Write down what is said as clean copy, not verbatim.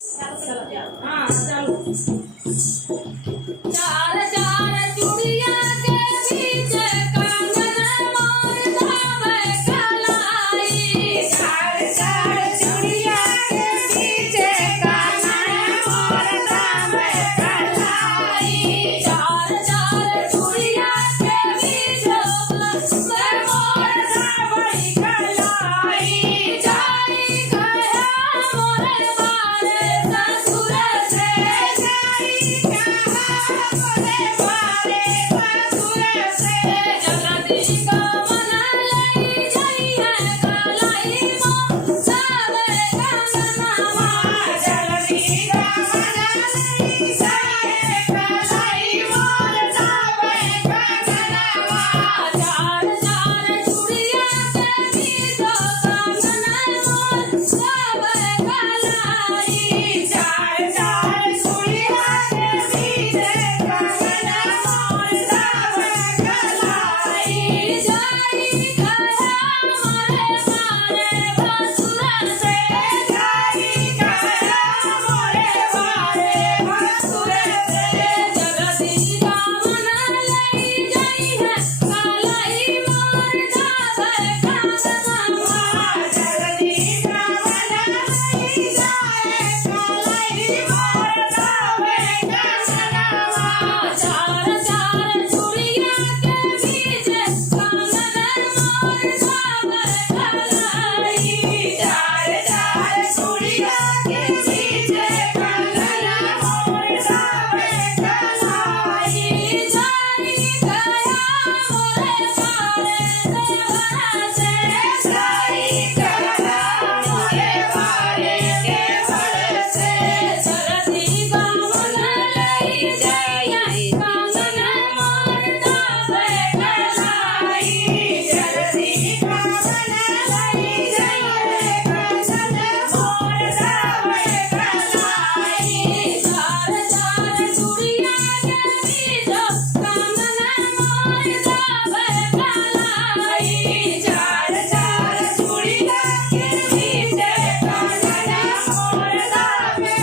हाँ चलो। चार चार चूड़िया के बीच कंगन मोर धावे कलाई। चार चार चूड़िया के बीच कंगन मोर धावे कलाई। चार चार चूड़िया के बीच कंगन मोर धावे कलाई। जाई गया मोर बारे ससुर से। जाई गया मोरे बारे ससुर से। जगदी का मन लई जाई है कलाई मोर धावे कंगनवा। जल्दी का मन लई जाए कलाई मोर धावे कंगनवा। चार चार चूड़िया के बीच कंगन मोर धावे कलाई। चार चार चूड़िया के बीच कंगन मोर धावे कलाई। जाई गया मोरे बारे ससुर से। जाई गया मोरे बारे ससुर से। जगदी का मन लई जाई है कलाई मोर धावे कंगनवा। जल्दी का मन लई जाए कलाई मोर धावे कंगनवा। चार चार चूड़िया के बीच कंगन मोर धावे कलाई। चार चार चूड़िया के बीच कंगन मोर धावे कलाई। जाई गया मोरे बारे देवर से। जाई गया मोरे बारे देवर से। जगदी का मन लई जाई कंगन मोर धावे कलाई। जल्दी का मन लई जाए कंगन मोर धावे कलाई। चार चार चूड़िया के बीच कंगन मोर धावे कलाई। चार चार चूड़िया के बीच कंगन मोर धावे